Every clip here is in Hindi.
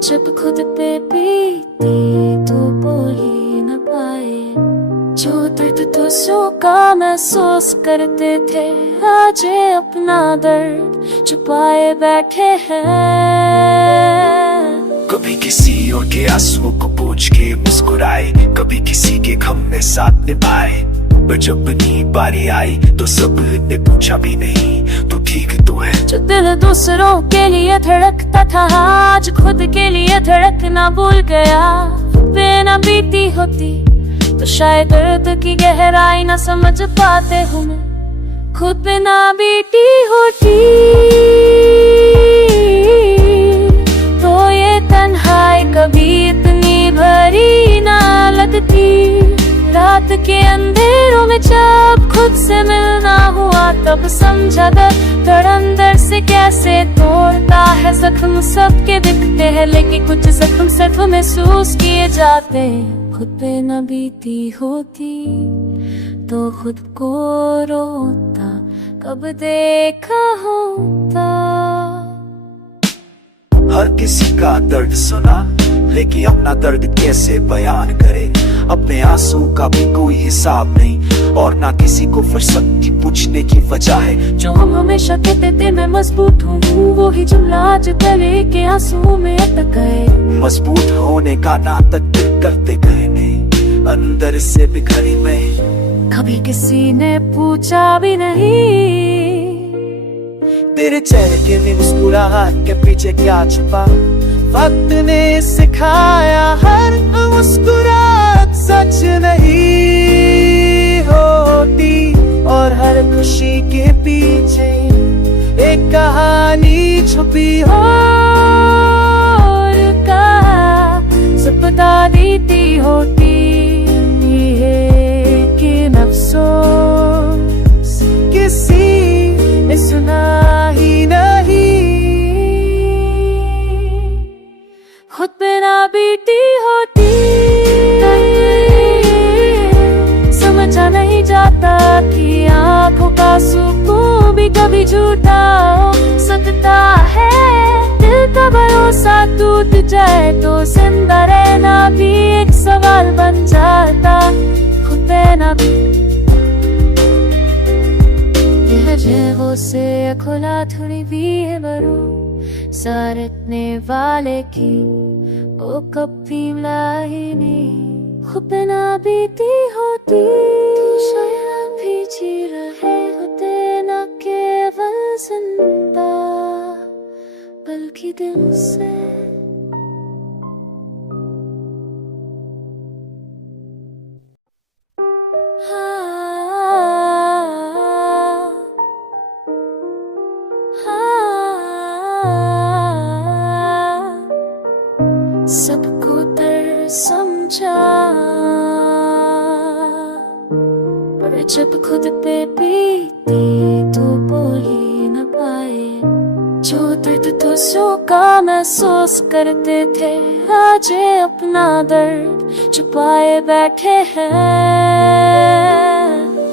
जब खुद पे बीती तो बोल ही न पाए। जो दर्द दूसरों का महसूस करते थे, आज ये अपना दर्द छुपाए बैठे हैं। कभी किसी और के आंसुओं को पूछ के मुस्कुराए, कभी किसी के गम में साथ निभाए। पर जब अपनी बारी आई तो सब ने पूछा भी नहीं तू ठीक तो है। जो दिल दूसरों के लिए धड़कता था, आज खुद के लिए धड़कना भूल गया। बिना बीती होती तो शायद दर्द की गहराई न समझ पाते हमें। खुद पे ना बीती होती तो ये तन्हाई कभी इतनी भरी ना लगती। रात के अंधेरों में जब खुद से मिलना हुआ, तब समझा दर्द अंदर से कैसे तोड़ता है। जख्म सबके दिखते हैं, लेकिन कुछ जख्म सिर्फ महसूस किए जाते हैं। खुद पे न बीती होती तो खुद को रोता कब देखा होता। हर किसी का दर्द सुना, लेकिन अपना दर्द कैसे बयान करे। अपने आंसू का भी कोई हिसाब नहीं, और ना किसी को फुर्सत की पूछने की वजह है। जो हम हमेशा कहते थे मैं मजबूत हूँ, वो ही जुमला आज गले के आंसू में अटक गए। मजबूत होने का नाटक करते गए नहीं, अंदर से बिखरी मैं। कभी किसी ने पूछा भी नहीं तेरे चेहरे के मुस्कुराहट के पीछे क्या छुपा। वक्त ने सिखाया हर मुस्कुराहट सच नहीं होती, और हर खुशी के पीछे एक कहानी छुपी हो। और कहा सब बता देती होती है कि अफसोस किसी ने सुना ही नहीं। खुद पे ना बीती होती समझा नहीं जाता कि आंखों का सुकून भी कभी झूठा हो सकता है। दिल का भरोसा टूट जाए तो जिंदा रहना भी एक सवाल बन जाता। खुद पे ना वो से खुला थोड़ी भी है बरू सारतने वाले की वो कभी लाई नहीं। खुद ना बीती होती तो शायद भी जी रहे होते, न केवल जिंदा बल्कि दिल से। सबको दर्द समझा, पर जब खुद पे बीती तो बोल ही न पाए। जो दर्द दूसरों का महसूस करते थे, आज ये अपना दर्द छुपाए बैठे हैं।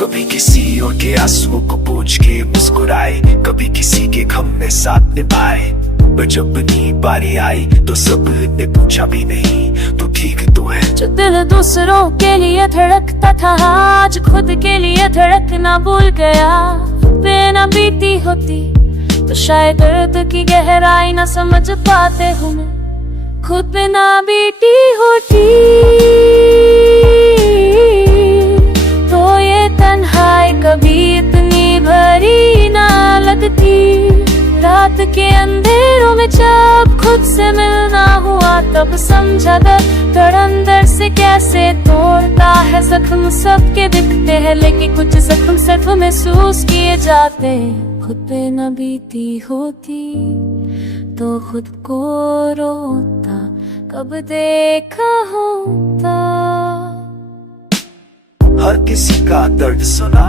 कभी किसी और के आंसुओं को पूछ के मुस्कुराए, कभी किसी के गम में साथ निभाए। पर जब अपनी बारी आई तो सब ने पूछा भी नहीं तू ठीक तो है। जो दिल दूसरों के लिए धड़कता था, आज खुद के लिए धड़कना भूल गया। बिना बीती होती तो शायद दर्द की गहराई न समझ पाते हमें। खुद पे ना बीती होती तो ये तन्हाई कभी इतनी भरी ना लगती। रात के अंधेरों में जब खुद से मिलना हुआ, तब समझा दर्द अंदर से कैसे तोड़ता है। जख्म सबके दिखते हैं, लेकिन कुछ जख्म सिर्फ महसूस किए जाते हैं। खुद पे न बीती होती तो खुद को रोता कब देखा होता। हर किसी का दर्द सुना,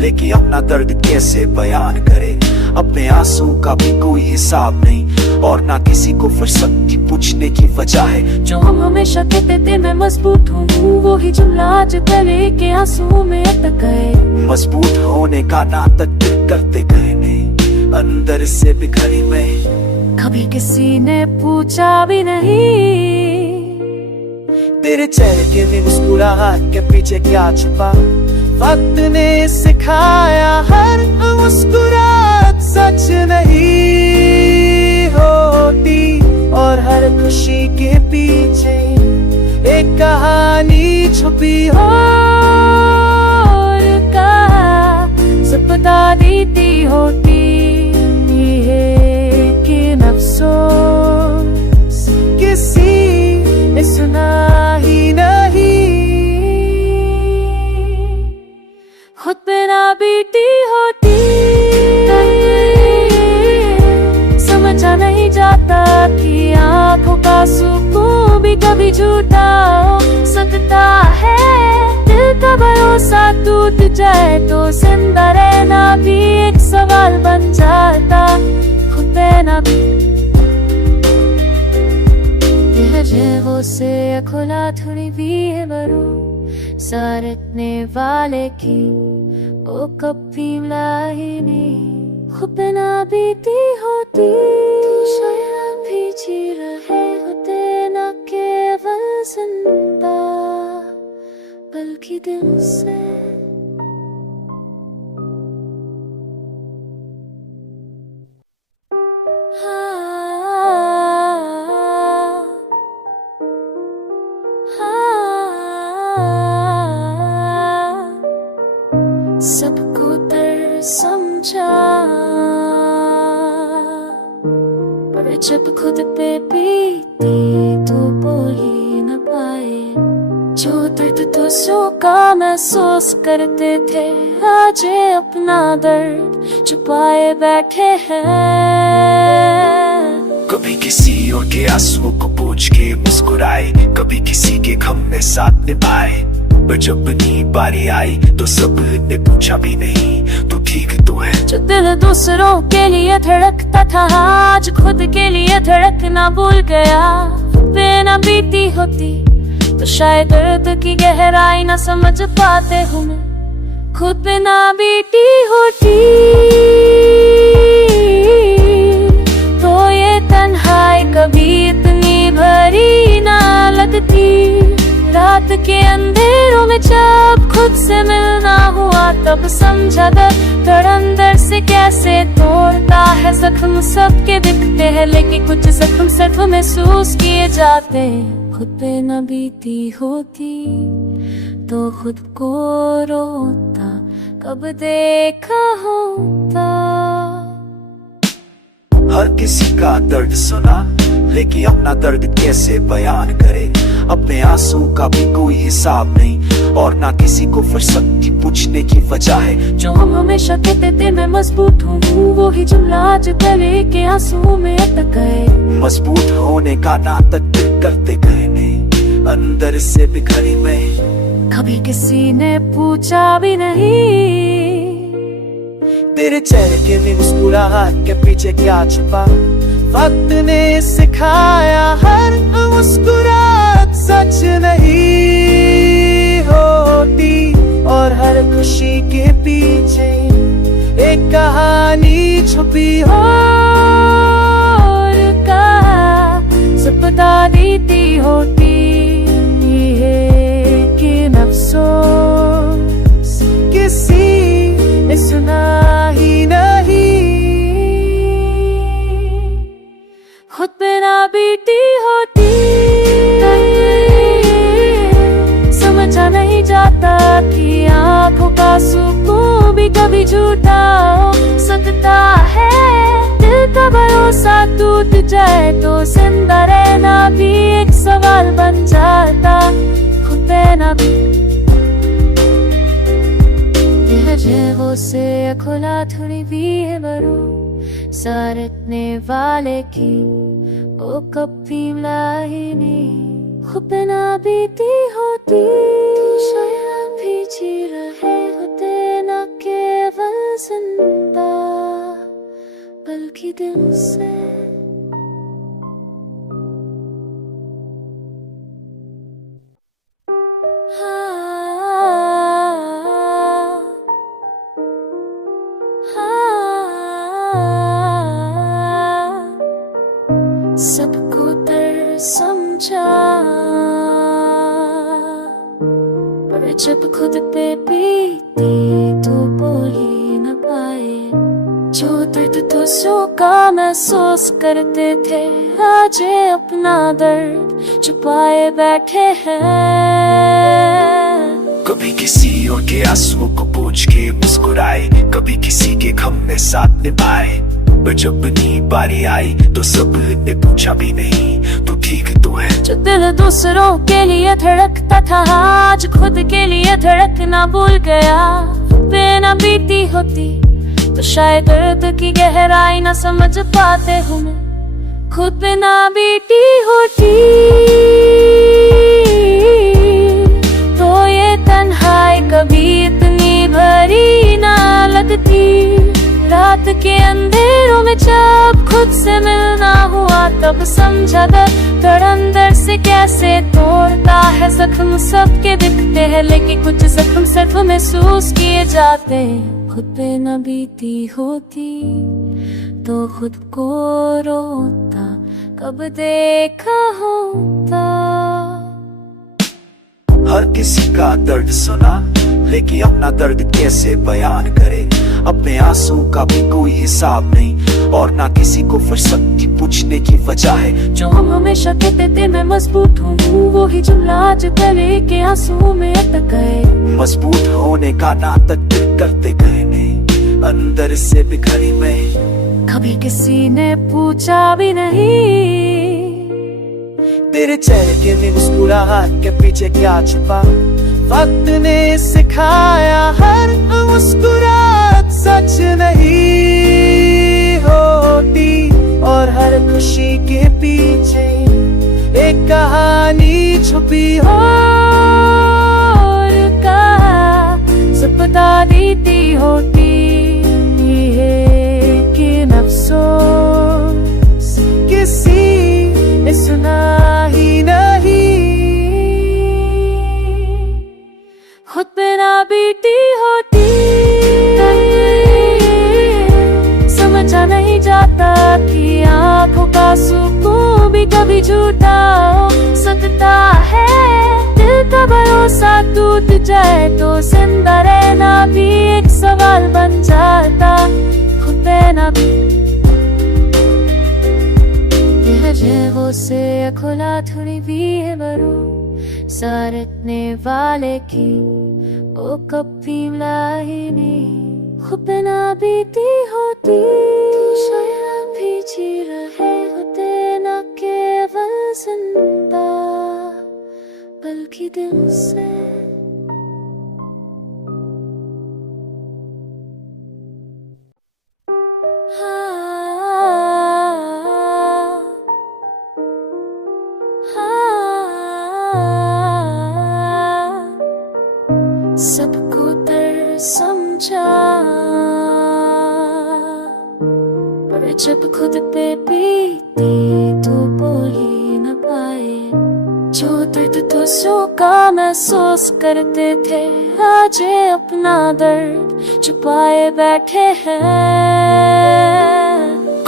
लेकिन अपना दर्द कैसे बयान करे। अपने आंसू का भी कोई हिसाब नहीं, और ना किसी को फुर्सत की पूछने की वजह है। जो हम हमेशा कहते थे मैं मजबूत हूँ, वो ही जुमला आज गले के आंसू में अटक गए। मजबूत होने का नाटक करते गए नहीं, अंदर से बिखरी मैं। कभी कभी किसी ने पूछा भी नहीं, तेरे चेहरे के मुस्कुराहट के पीछे क्या छुपा। वक्त ने सिखाया हर मुस्कुराहट सच नहीं होती, और हर खुशी के पीछे एक कहानी छुपी हो। और कहा सपना नीति होती है कि अफसोस किसी ने सुना ही नहीं। खुद पे ना बीती होती, समझा नहीं जाता कि आंखों का सुकून भी कभी झूठा हो सकता है। दिल का भरोसा टूट जाए तो जिंदा रहना भी एक सवाल बन जाता। खुद पे ना वो से खुला थोड़ी भी है बरू सारतने वाले की वो कभी मिलाई नहीं। खुद पे ना बीती होती शायद भी जी रहे होते ना केवल जिंदा बल्कि दिल से। सबको तर समझा पर जब खुद पे बीती तो बोल ही न पाए। जो दर्द दूसरों का महसूस करते थे आज ये अपना दर्द छुपाए बैठे हैं। कभी किसी और के आंसुओं को पूछ के मुस्कुराए, कभी किसी के गम में साथ निभाए। पर जब नींद बारी आई तो सब ने पूछा भी नहीं तू ठीक तो है। जो दिल दूसरों के लिए धड़कता था आज खुद के लिए धड़कना भूल गया। पे न बीती होती तो शायद दर्द की गहराई न समझ पाते हमें। खुद पे ना बीती होती तो ये तन्हाई कभी इतनी भरी ना लगती। रात के अंधेरों में जब खुद से मिलना हुआ तब समझा दर्द अंदर से कैसे तोड़ता है। जख्म सबके दिखते हैं लेकिन कुछ जख्म सिर्फ महसूस किए जाते हैं। खुद पे न बीती होती तो खुद को रोता कब देखा होता। हर किसी का दर्द सुना लेकिन अपना दर्द कैसे बयान करे। अपने आंसू का भी कोई हिसाब नहीं और ना किसी को फुर्सत की पूछने की वजह है। जो हम हमेशा कहते थे मैं मजबूत हूँ वो ही जुमला आज गले के आंसू में अटक गए। मजबूत होने का नाटक करते गए नहीं अंदर से बिखरी में। कभी किसी ने पूछा भी नहीं तेरे चेहरे के मुस्कुराहट के पीछे क्या छुपा। वक्त ने सिखाया हर मुस्कुराहट सच नहीं होती, और हर खुशी के पीछे एक कहानी छुपी हो। और कहा सपना नीति होती है कि अफसोस किसी ने सुना ही नहीं। खुद पे ना बीती होती समझा नहीं जाता कि आंखों का सुकून भी कभी झूठा हो सकता है। दिल का भरोसा टूट जाए तो जिंदा रहना भी एक सवाल बन जाता। खुद पे ना वो से खुला थोड़ी भी है बरू सारतने वाले की वो कभी मिलाई नहीं। खुद पे ना बीती होती शायद भी जी रहे होते ना केवल जिंदा बल्कि दिल से। सबको दर्द समझा, पर जब खुद पे बीती तो बोल ही न पाए। जो दर्द दूसरों का महसूस करते थे, आज ये अपना दर्द छुपाए बैठे हैं। कभी किसी और के आंसुओं को पूछ के मुस्कुराए, कभी किसी के गम में साथ निभाए। पर जब अपनी बारी आई तो सब ने पूछा भी नहीं तू ठीक तो है। जो दिल दूसरों के लिए धड़कता था, आज खुद के लिए धड़कना भूल गया। बिना बीती होती तो शायद दर्द की गहराई ना समझ पाते हूँ मैं। खुद पे ना बीती होती तो ये तन्हाई कभी इतनी भरी ना लगती। रात के अंधेरों में जब खुद से मिलना हुआ, तब समझा दर्द अंदर से कैसे तोड़ता है। जख्म सबके दिखते हैं, लेकिन कुछ जख्म सिर्फ महसूस किए जाते हैं। खुद पे न बीती होती तो खुद को रोता कब देखा होता। हर किसी का दर्द सुना, लेकिन अपना दर्द कैसे बयान करे। अपने आंसू का भी कोई हिसाब नहीं, और ना किसी को फुर्सत की पूछने की वजह है। जो हम हमेशा कहते थे मैं मजबूत हूँ, वो ही जुमला आज गले के आंसू में अटक गए। मजबूत होने का नाटक करते गए नहीं, अंदर से बिखरी में। कभी किसी ने पूछा भी नहीं तेरे चेहरे के मुस्कुराहट के पीछे क्या छुपा। वक्त ने सिखाया हर मुस्कुराहट सच नहीं होती, और हर खुशी के पीछे एक कहानी छुपी हो। बता देती होती है कि अफसोस किसी ने सुना ही नहीं। खुद पे ना बीती होती समझा नहीं जाता कि आंखों का सुकून भी कभी झूठा हो सकता है। दिल का भरोसा टूट जाए तो जिंदा रहना भी एक सवाल बन जाता। खुद पे ना वो से खुला थोड़ी भी है बरो सारतने वाले की वो कभी लाई नहीं। खुद पे ना बीती होती शायद भी जी रहे होते ना केवल जिंदा बल्कि दिल से। सबको दर्द समझा, पर जब खुद पे बीती तो बोल ही न पाए। जो दर्द दूसरों का महसूस करते थे, आज ये अपना दर्द छुपाए बैठे हैं।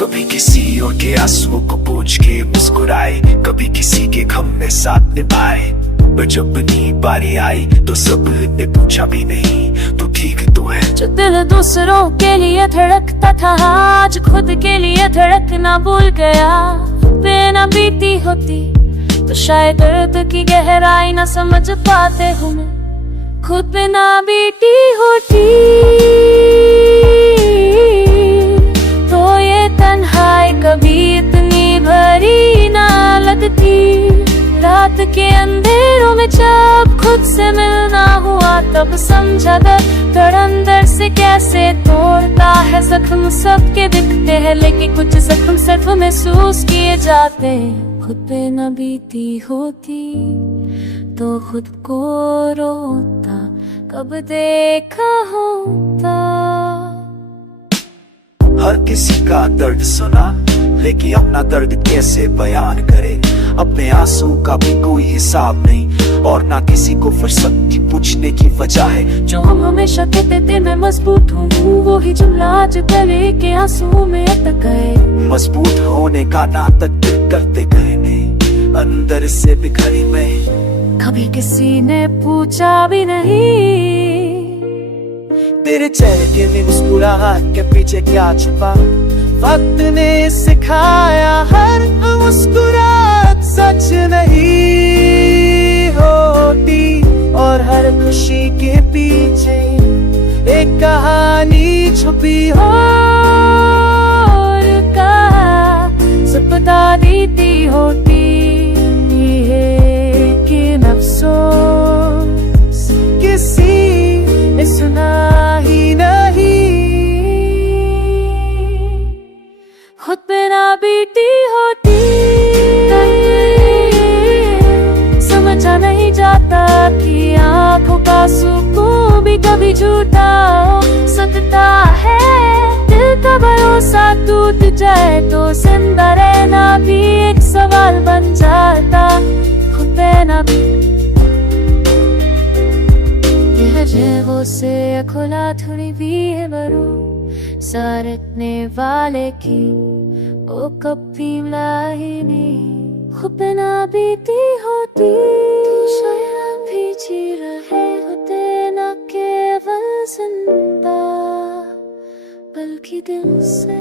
कभी किसी और के आंसुओं को पूछ के मुस्कुराए, कभी किसी के गम में साथ निभाए। पर जब अपनी बारी आई तो सब ने पूछा भी नहीं तू ठीक तो है। जो दिल दूसरों के लिए धड़कता था, आज खुद के लिए धड़कना भूल गया। बिना बीती होती तो शायद दर्द की गहराई ना समझ पाते हूँ मैं। खुद पे ना बीती होती तो ये तन्हाई कभी इतनी भरी ना लगती। रात के अंधेरों में जब खुद से मिलना हुआ, तब समझा दर्द अंदर से कैसे तोड़ता है। जख्म सबके दिखते हैं, लेकिन कुछ जख्म सिर्फ महसूस किए जाते हैं। खुद पे न बीती होती तो खुद को रोता कब देखा होता। हर किसी का दर्द सुना, लेकिन अपना दर्द कैसे बयान करे। अपने आंसू का भी कोई हिसाब नहीं, और ना किसी को फुर्सत की पूछने की वजह है। जो हम हमेशा कहते थे मैं मजबूत हूँ, वो ही जुमला आज गले के आंसुओं में अटक गए। मजबूत होने का नाटक करते गए नहीं, अंदर से बिखरी मैं। कभी किसी ने पूछा भी नहीं तेरे चेहरे के मुस्कुराहट के पीछे क्या छुपा। वक्त ने सिखाया हर मुस्कुराहट सच नहीं होती, और हर खुशी के पीछे एक कहानी छुपी हो। और कहा सपना नीति होती है कि अफसोस किसी ने सुना ही नहीं। खुद पे ना बीती होती, समझा नहीं जाता कि आंखों का सुकून भी कभी झूठा हो सकता है। दिल का भरोसा टूट जाए तो जिंदा रहना भी एक सवाल बन जाता। खुद पे ना वो से खुला थोड़ी भी है बरू सारतने वाले की वो कभी मिलाई नहीं। खुद पे ना बीती होती शायद भी जी रहे होते, ना केवल जिंदा बल्कि दिल से